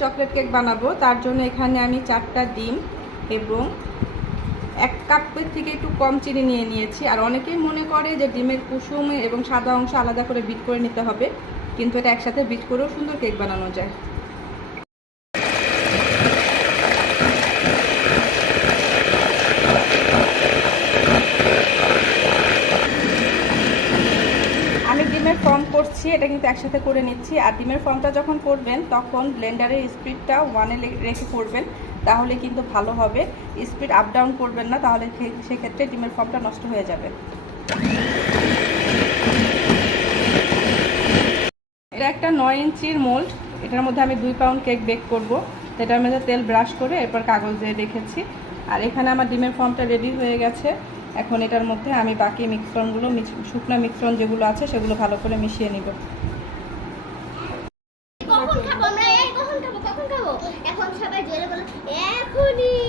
Chocolate cake বানাবো, তার জন্য এখানে আমি 4টা ডিম এবং 1 কাপের থেকে একটু কম চিনি নিয়ে নিয়েছি। আর অনেকেই মনে করে যে ডিমের কুসুম এবং সাদা অংশ আলাদা করে বিট করে নিতে হবে, কিন্তু এটা একসাথে বিট করেও সুন্দর কেক বানানো যায়। আমি ডিমের ফর্ম করছি, এটা কিন্তু একসাথে করে নিচ্ছি। আর ডিমের ফর্মটা যখন করবেন তখন ব্লেন্ডারের স্পিডটা 1-এ রেখে করবেন, তাহলে কিন্তু ভালো হবে। স্পিড আপ ডাউন করবেন না, তাহলে সেক্ষেত্রে ডিমের ফর্মটা নষ্ট হয়ে যাবে। এটা একটা 9 ইঞ্চির মোল্ড, এটার মধ্যে আমি 2 পাউন্ড কেক বেক করব। এটার মধ্যে তেল ব্রাশ করে এরপর কাগজ দিয়ে রেখেছি। আর এখানে আমার ডিমের ফর্মটা রেডি হয়ে গেছে। এখন এটার মধ্যে আমি বাকি মিশ্রণগুলো, শুকনো মিশ্রণ যেগুলো আছে সেগুলো ভালো করে মিশিয়ে নিব। কখন খাবো আমরা? কখন খাবো? এখন সবাই জোরে বলো এখনই।